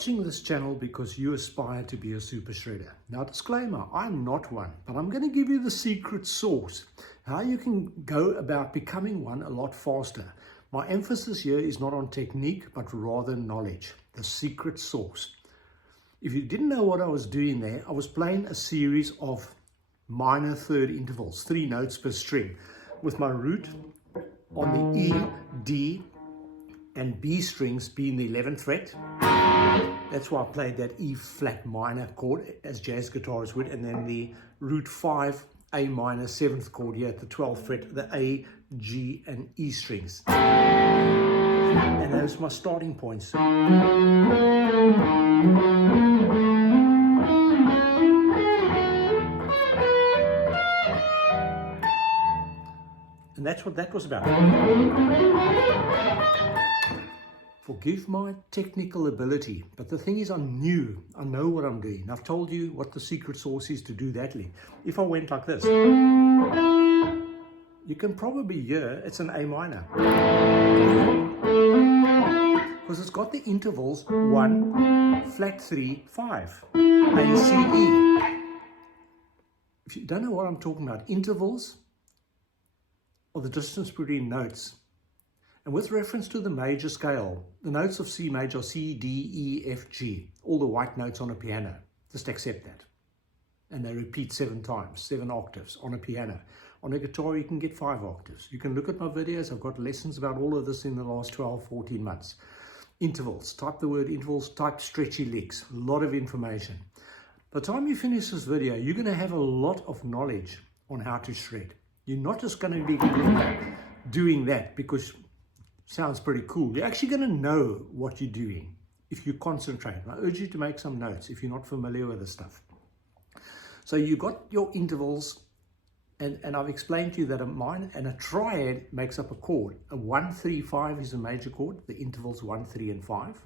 watching this channel because you aspire to be a super shredder. Now, disclaimer, I'm not one, but I'm going to give you the secret sauce, how you can go about becoming one a lot faster. My emphasis here is not on technique, but rather knowledge, the secret sauce. If you didn't know what I was doing there, I was playing a series of minor third intervals, 3 notes per string, with my root on the E, D, and B strings being the 11th fret. That's why I played that E flat minor chord as jazz guitarists would, and then the root 5 A minor 7th chord here at the 12th fret, the A, G, and E strings. And those are my starting points. And that's what that was about. Forgive my technical ability, but the thing is I'm new. I know what I'm doing. I've told you what the secret sauce is to do that. If I went like this, you can probably hear it's an A minor. Because it's got the intervals 1, flat 3, 5, A, C, E. If you don't know what I'm talking about, intervals or the distance between notes. And with reference to the major scale, the notes of C major are C, D, E, F, G, all the white notes on a piano. Just accept that. And they repeat 7 times, 7 octaves on a piano. On a guitar, you can get 5 octaves. You can look at my videos. I've got lessons about all of this in the last 12, 14 months. Intervals, type the word intervals, type stretchy licks, a lot of information. By the time you finish this video, you're going to have a lot of knowledge on how to shred. You're not just going to be doing that because sounds pretty cool. You're actually going to know what you're doing if you concentrate. I urge you to make some notes if you're not familiar with this stuff. So you got your intervals, and I've explained to you that a minor and a triad makes up a chord. A 1, 3, 5 is a major chord. The intervals 1, 3, and 5.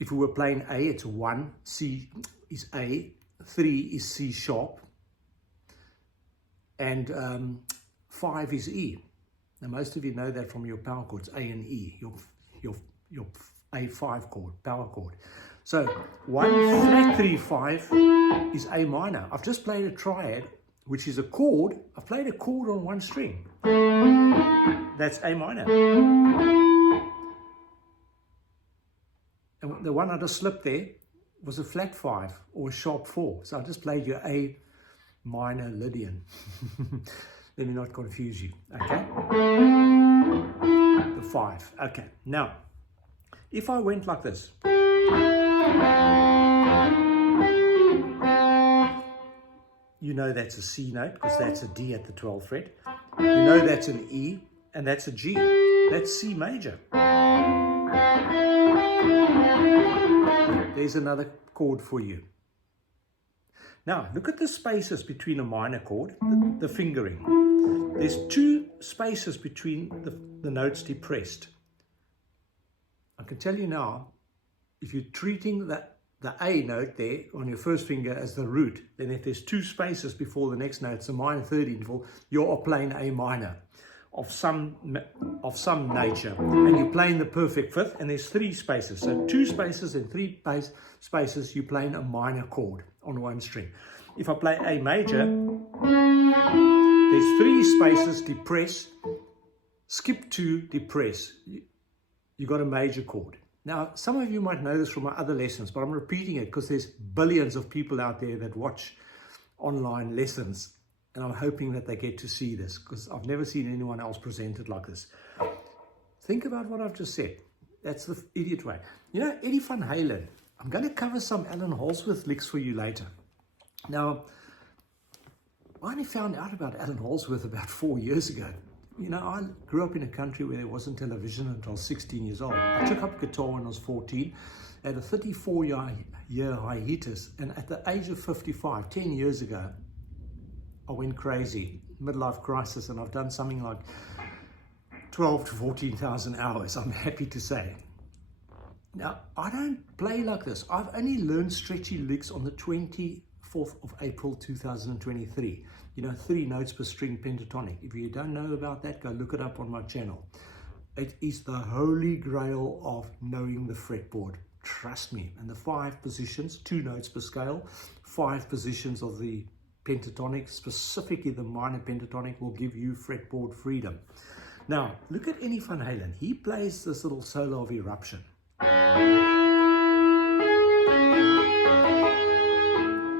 If we were playing A, it's 1, C is A, 3 is C sharp, and 5 is E. Now, most of you know that from your power chords, A and E, your A5 chord, power chord. So 1, flat 3, 5 is A minor. I've just played a triad, which is a chord. I've played a chord on 1 string. That's A minor. And the one I just slipped there was a flat 5 or a sharp 4. So I just played your A minor Lydian. Let me not confuse you, okay? The 5, okay. Now, if I went like this, you know that's a C note because that's a D at the 12th fret. You know that's an E and that's a G. That's C major. There's another chord for you. Now, look at the spaces between a minor chord, the fingering. There's 2 spaces between the notes depressed. I can tell you now, if you're treating the A note there on your first finger as the root, then if there's 2 spaces before the next note, it's a minor third interval, you're playing A minor of some nature. And you're playing the perfect 5th, and there's 3 spaces. So 2 spaces and 3 spaces, you're playing a minor chord on 1 string. If I play A major, there's 3 spaces, depress, skip 2, depress. You got a major chord. Now, some of you might know this from my other lessons, but I'm repeating it because there's billions of people out there that watch online lessons, and I'm hoping that they get to see this because I've never seen anyone else present it like this. Think about what I've just said. That's the idiot way. You know, Eddie Van Halen, I'm going to cover some Alan Holdsworth licks for you later. Now, I only found out about Alan Holdsworth about 4 years ago. You know, I grew up in a country where there wasn't television until I was 16 years old. I took up guitar when I was 14, had a 34-year hiatus, and at the age of 55, 10 years ago, I went crazy, midlife crisis, and I've done something like 12 to 14,000 hours, I'm happy to say. Now, I don't play like this. I've only learned stretchy licks on the 24th of April 2023. You know, 3 notes per string pentatonic. If you don't know about that, go look it up on my channel. It is the holy grail of knowing the fretboard. Trust me. And the 5 positions, 2 notes per scale, 5 positions of the pentatonic, specifically the minor pentatonic, will give you fretboard freedom. Now, look at Eddie Van Halen. He plays this little solo of Eruption.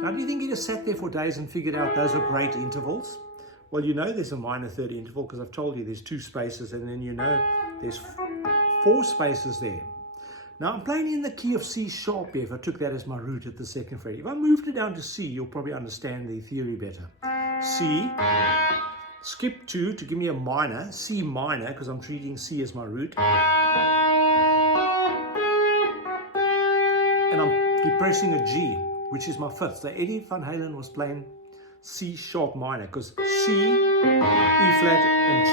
Now, do you think he just sat there for days and figured out those are great intervals? Well, you know there's a minor third interval because I've told you there's 2 spaces, and then you know there's 4 spaces there. Now, I'm playing in the key of C sharp here, if I took that as my root at the 2nd fret. If I moved it down to C, you'll probably understand the theory better. C, skip 2 to give me a minor, C minor, because I'm treating C as my root. And I'm depressing a G, which is my 5th. So Eddie Van Halen was playing C sharp minor, because C, E flat, and G,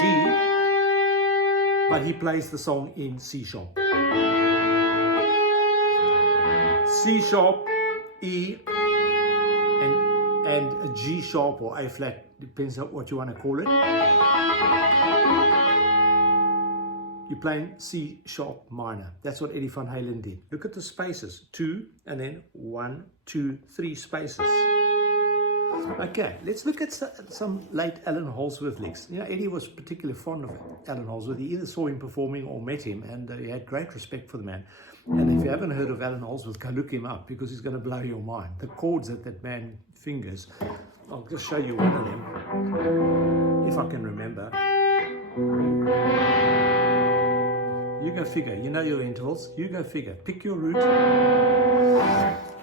but he plays the song in C sharp. C sharp, E, and a G sharp or A flat, depends on what you want to call it. You're playing C sharp minor. That's what Eddie Van Halen did. Look at the spaces, 2 and then 1, 2, 3 spaces. Okay, let's look at some late Alan Holdsworth licks. You know, Eddie was particularly fond of Alan Holdsworth. He either saw him performing or met him, and he had great respect for the man. And if you haven't heard of Alan Holdsworth, go look him up, because he's going to blow your mind. The chords that that man fingers, I'll just show you one of them, if I can remember. You go figure. You know your intervals. You go figure. Pick your root.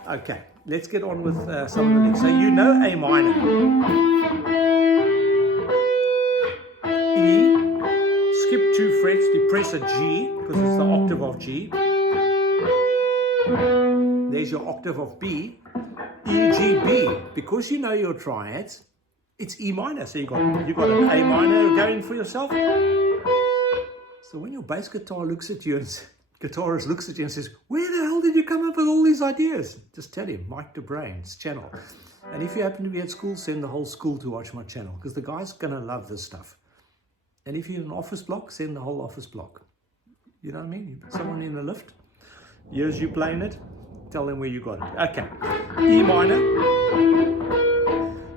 Okay, let's get on with some of the licks. So you know A minor. E, skip 2 frets, depress a G, because it's the octave of G. There's your octave of B. E, G, B. Because you know your triads, it's E minor. So you got an A minor going for yourself. So when your bass guitar looks at you, and guitarist looks at you and says, "Where the hell did you come up with all these ideas?" Just tell him, Mike DeBrain's channel. And if you happen to be at school, send the whole school to watch my channel, because the guy's going to love this stuff. And if you're in an office block, send the whole office block. You know what I mean? Someone in the lift, here's you playing it, tell them where you got it. Okay, E minor.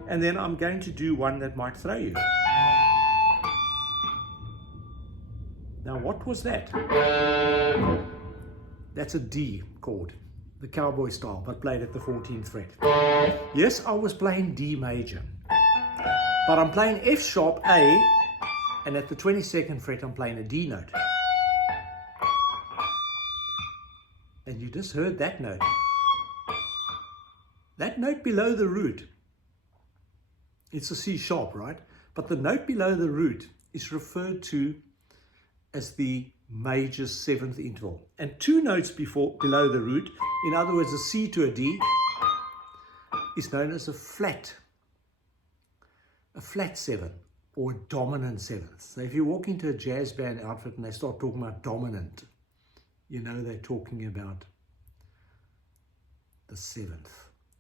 And then I'm going to do one that might throw you. Now, what was that? That's a D chord, the cowboy style, but played at the 14th fret. Yes, I was playing D major, but I'm playing F sharp A, and at the 22nd fret, I'm playing a D note. And you just heard that note. That note below the root, it's a C sharp, right? But the note below the root is referred to as the major 7th interval. And 2 notes below the root, in other words, a C to a D, is known as a flat 7 or a dominant 7th. So if you walk into a jazz band outfit and they start talking about dominant, you know they're talking about the 7th,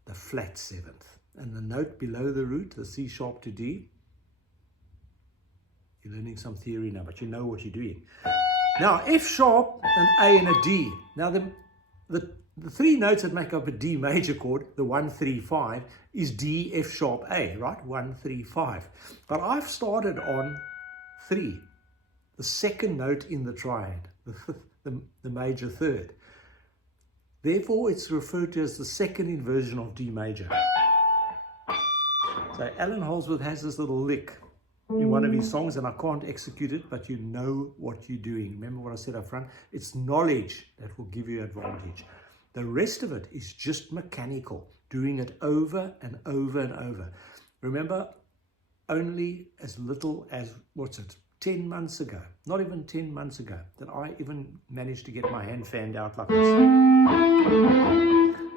the flat 7th. And the note below the root, the C sharp to D, you're learning some theory now, but you know what you're doing. Now, F sharp, an A and a D. Now, the 3 notes that make up a D major chord, the 1, 3, 5, is D, F sharp, A, right? 1, 3, 5. But I've started on 3, the 2nd note in the triad, the major 3rd. Therefore, it's referred to as the 2nd inversion of D major. So Alan Holdsworth has this little lick in one of his songs, and I can't execute it, but you know what you're doing. Remember what I said up front? It's knowledge that will give you advantage. The rest of it is just mechanical, doing it over and over and over. Remember, only as little as, 10 months ago, not even 10 months ago, that I even managed to get my hand fanned out like this.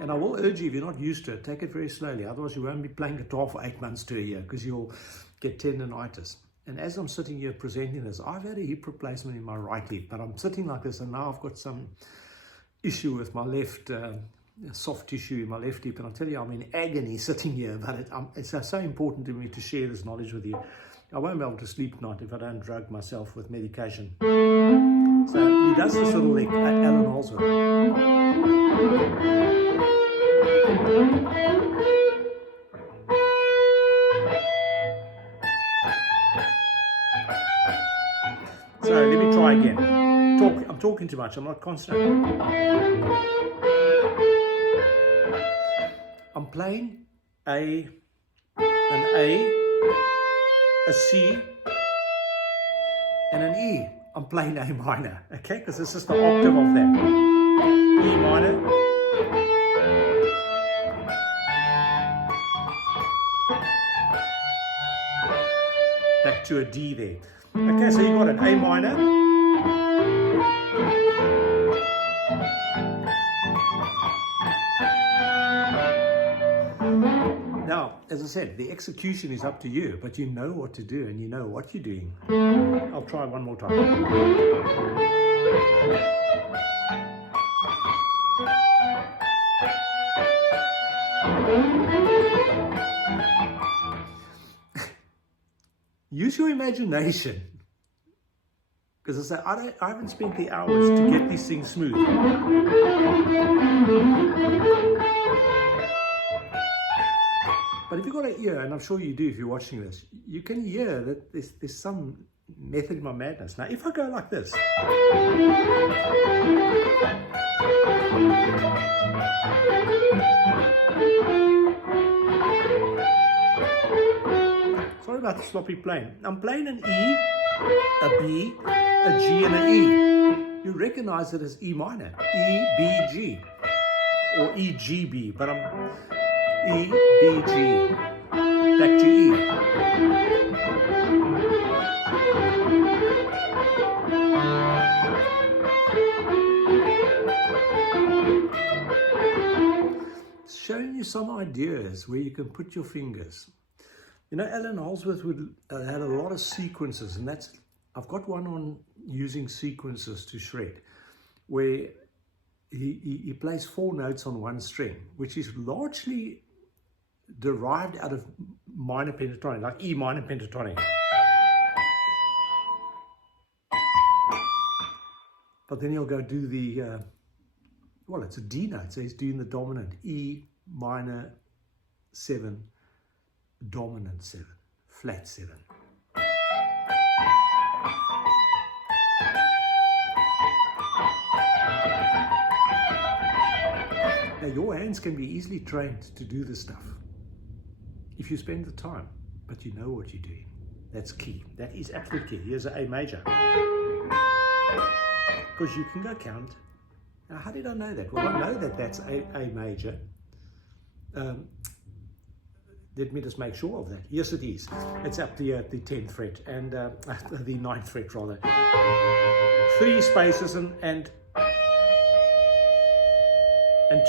And I will urge you, if you're not used to it, take it very slowly. Otherwise, you won't be playing guitar for 8 months to a year, because you'll get tendonitis. And as I'm sitting here presenting this, I've had a hip replacement in my right hip, but I'm sitting like this, and now I've got some issue with my left, soft tissue in my left hip. And I'll tell you, I'm in agony sitting here, but it's so important to me to share this knowledge with you. I won't be able to sleep tonight if I don't drug myself with medication. So he does this little lick, Alan Holdsworth. So let me try again. I'm talking too much, I'm not concentrating. I'm playing an A, a C, and an E. I'm playing A minor, okay? Because this is the octave of that. E minor. Back to a D there. Okay, so you got an A minor. Now, as I said, the execution is up to you, but you know what to do and you know what you're doing. I'll try one more time. Use your imagination. Because I say, I haven't spent the hours to get these things smooth. But if you've got an ear, and I'm sure you do if you're watching this, you can hear that there's some method in my madness. Now, if I go like this, sorry about the sloppy playing. I'm playing an E, a B, a G, and an E. You recognize it as E minor, E, B, G, or E, G, B, but I'm E, B, G, back to E. Showing you some ideas where you can put your fingers. You know, Alan Holdsworth had a lot of sequences, and I've got one on using sequences to shred, where he plays 4 notes on one string, which is largely derived out of minor pentatonic, like E minor pentatonic. But then he'll go do the, well, it's a D note, so he's doing the dominant, E minor 7, dominant 7, flat 7. Now your hands can be easily trained to do this stuff if you spend the time, but you know what you're doing. That's key. That is absolute key. Here's an A major. Because you can go count. Now, how did I know that? Well, I know that that's A major. Let me just make sure of that. Yes, it is. It's up the 10th fret and the 9th fret rather. 3 spaces and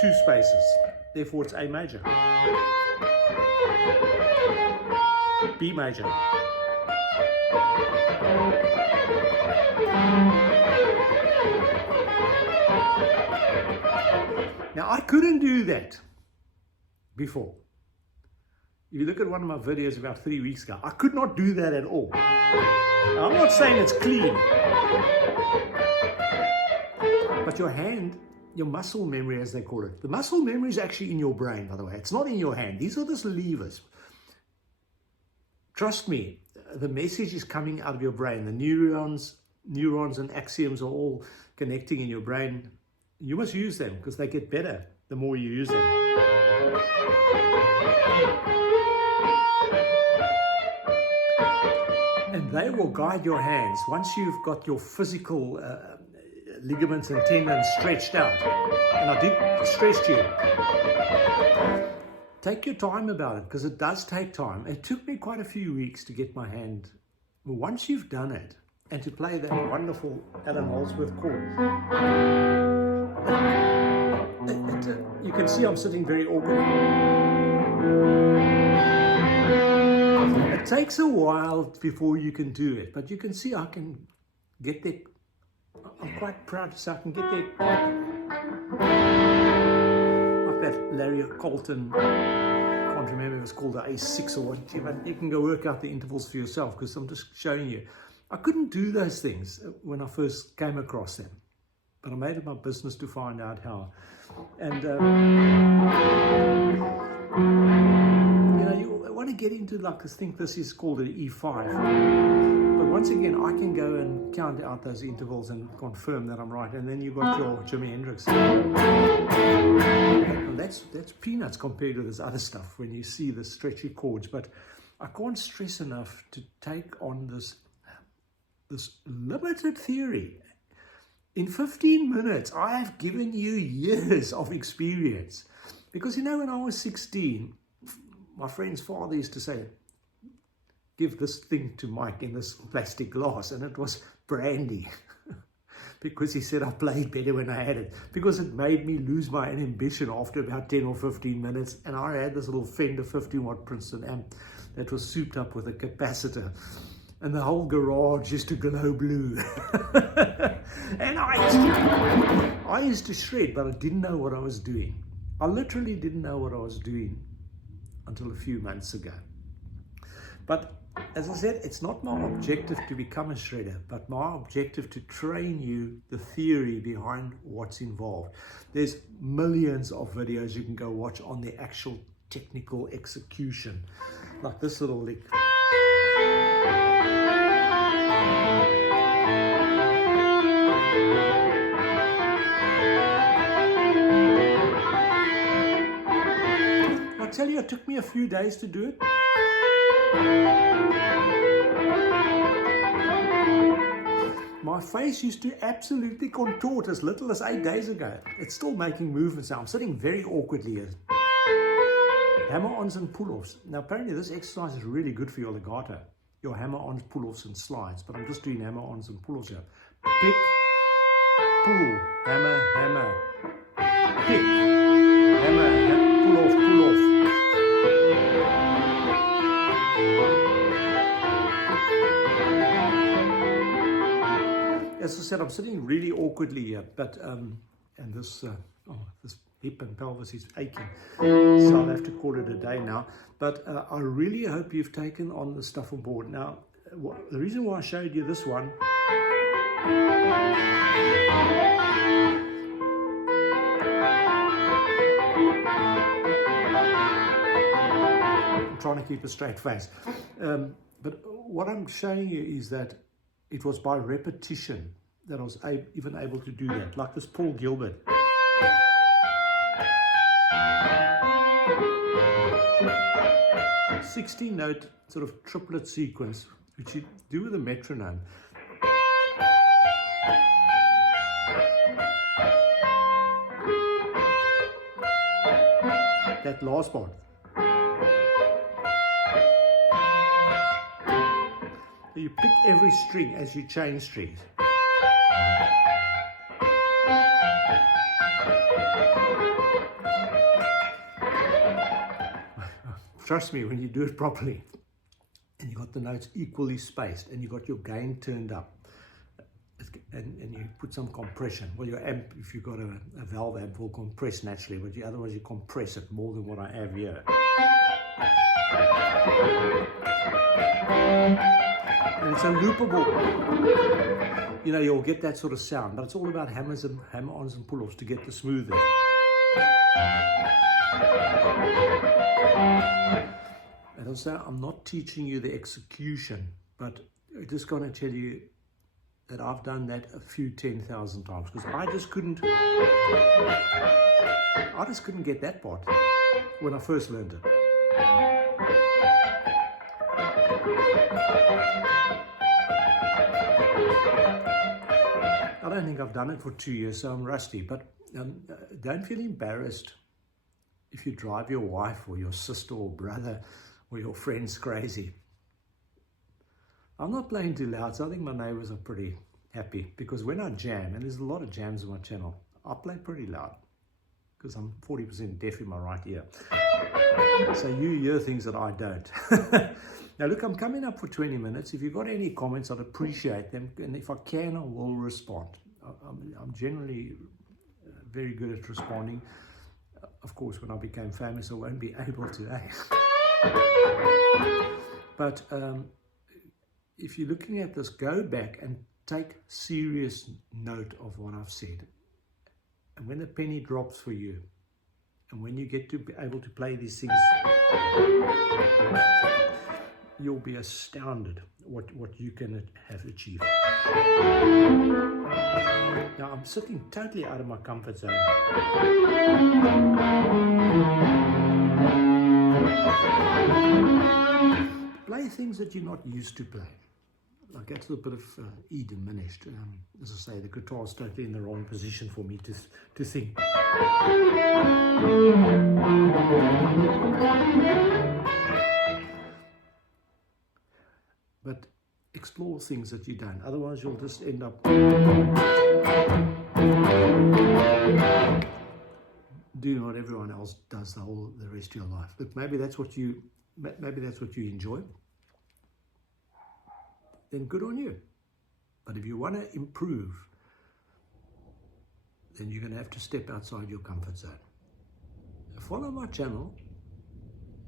2 spaces. Therefore, it's A major. B major. Now, I couldn't do that before. If you look at one of my videos about 3 weeks ago, I could not do that at all. Now, I'm not saying it's clean, but your hand, your muscle memory, as they call it, the muscle memory is actually in your brain, by the way. It's not in your hand. These are just levers. Trust me, the message is coming out of your brain. The neurons and axioms are all connecting in your brain. You must use them because they get better the more you use them. And they will guide your hands once you've got your physical ligaments and tendons stretched out. And I did stress you. Take your time about it because it does take time. It took me quite a few weeks to get my hand. Once you've done it and to play that wonderful Alan Holdsworth chord, you can see I'm sitting very awkward. It takes a while before you can do it, but you can see I can get there. I'm quite proud to say I can get there like that Larry Colton, I can't remember if it's called the A6 or whatever. You can go work out the intervals for yourself because I'm just showing you. I couldn't do those things when I first came across them, but I made it my business to find out how. And you want to get into, like, I think this is called an E5. But once again, I can go and count out those intervals and confirm that I'm right. And then you've got your Jimi Hendrix. And that's peanuts compared to this other stuff when you see the stretchy chords. But I can't stress enough to take on this limited theory. In 15 minutes, I have given you years of experience. Because, when I was 16, my friend's father used to say, give this thing to Mike in this plastic glass, and it was brandy. Because he said I played better when I had it. Because it made me lose my inhibition after about 10 or 15 minutes, and I had this little Fender 15-watt Princeton amp that was souped up with a capacitor. And the whole garage used to glow blue. And I used to shred, but I didn't know what I was doing. I literally didn't know what I was doing until a few months ago. But as I said, it's not my objective to become a shredder, but my objective to train you the theory behind what's involved. There's millions of videos you can go watch on the actual technical execution, like this little lick. I tell you, it took me a few days to do it. My face used to absolutely contort as little as 8 days ago. It's still making movements now. I'm sitting very awkwardly here. Hammer-ons and pull-offs. Now, apparently this exercise is really good for your legato. Your hammer-ons, pull-offs, and slides. But I'm just doing hammer-ons and pull-offs here. Pick, pull, hammer, hammer. Pick, hammer, hammer, pull-off, pull-off. As I said, I'm sitting really awkwardly here, but and this hip and pelvis is aching, so I'll have to call it a day now. But I really hope you've taken on the stuff on board. Now, the reason why I showed you this one, I'm trying to keep a straight face, but what I'm showing you is that it was by repetition that I was even able to do that, like this Paul Gilbert. A 16-note sort of triplet sequence, which you do with a metronome. That last part. You pick every string as you change strings. Trust me, when you do it properly, and you got the notes equally spaced, and you got your gain turned up, and you put some compression. Well, your amp, if you've got a valve amp, will compress naturally, but otherwise you compress it more than what I have here. And it's a loopable. You'll get that sort of sound, but it's all about hammer-ons and pull-offs to get the smoothness. And also, I'm not teaching you the execution, but I'm just going to tell you that I've done that a few 10,000 times, because I just couldn't get that part when I first learned it. I don't think I've done it for 2 years, so I'm rusty, but don't feel embarrassed if you drive your wife or your sister or brother or your friends crazy. I'm not playing too loud, so I think my neighbors are pretty happy, because when I jam, and there's a lot of jams on my channel, I play pretty loud because I'm 40% deaf in my right ear. So you hear things that I don't. Now look, I'm coming up for 20 minutes. If you've got any comments, I'd appreciate them. And if I can, I will respond. I'm generally very good at responding. Of course, when I became famous, I won't be able today. But if you're looking at this, go back and take serious note of what I've said. And when the penny drops for you, and when you get to be able to play these things, you'll be astounded what you can have achieved. Now, I'm sitting totally out of my comfort zone. Play things that you're not used to play. Like that's a bit of E diminished. As I say, the guitar's totally in the wrong position for me to think. But explore things that you don't. Otherwise, you'll just end up doing what everyone else does the rest of your life. But maybe that's what you enjoy. Then good on you. But if you want to improve, then you're going to have to step outside your comfort zone. Follow my channel,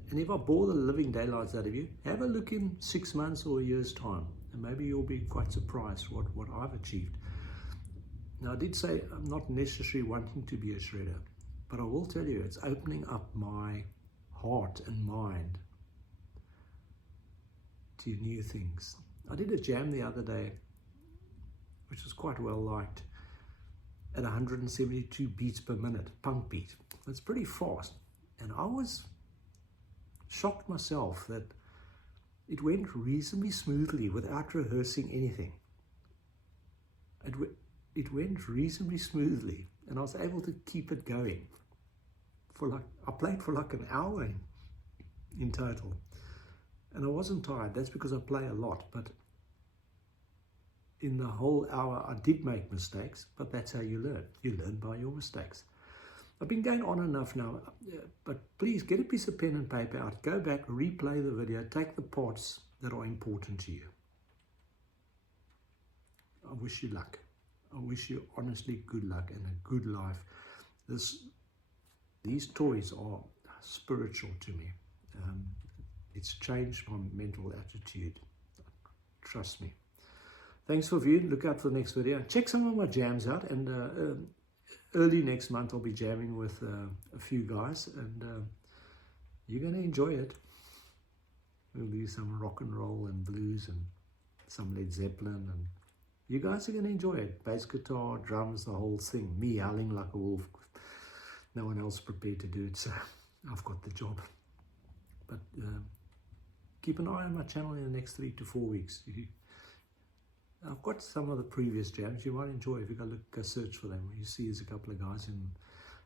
and if I bore the living daylights out of you, have a look in 6 months or a year's time, and maybe you'll be quite surprised what I've achieved. Now, I did say I'm not necessarily wanting to be a shredder, but I will tell you, it's opening up my heart and mind to new things. I did a jam the other day, which was quite well liked, at 172 beats per minute, punk beat. It's pretty fast. And I was shocked myself that it went reasonably smoothly without rehearsing anything. It went reasonably smoothly, and I was able to keep it going. I played for like an hour in total. And I wasn't tired. That's because I play a lot. But in the whole hour, I did make mistakes. But that's how you learn. You learn by your mistakes. I've been going on enough now. But please get a piece of pen and paper out. Go back, replay the video. Take the parts that are important to you. I wish you luck. I wish you honestly good luck and a good life. These toys are spiritual to me. It's changed my mental attitude. Trust me. Thanks for viewing. Look out for the next video. Check some of my jams out. And early next month, I'll be jamming with a few guys. And you're going to enjoy it. We'll do some rock and roll and blues and some Led Zeppelin. And you guys are going to enjoy it. Bass guitar, drums, the whole thing. Me howling like a wolf. No one else prepared to do it. So I've got the job. But keep an eye on my channel in the next 3 to 4 weeks. I've got some of the previous jams you might enjoy if you go search for them. You see there's a couple of guys, and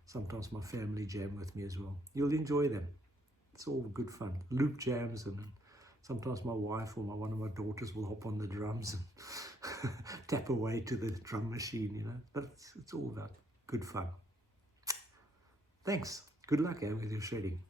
sometimes my family jam with me as well. You'll enjoy them. It's all good fun. Loop jams, and sometimes my wife or one of my daughters will hop on the drums and tap away to the drum machine, you know. But it's all about good fun. Thanks. Good luck with your shredding.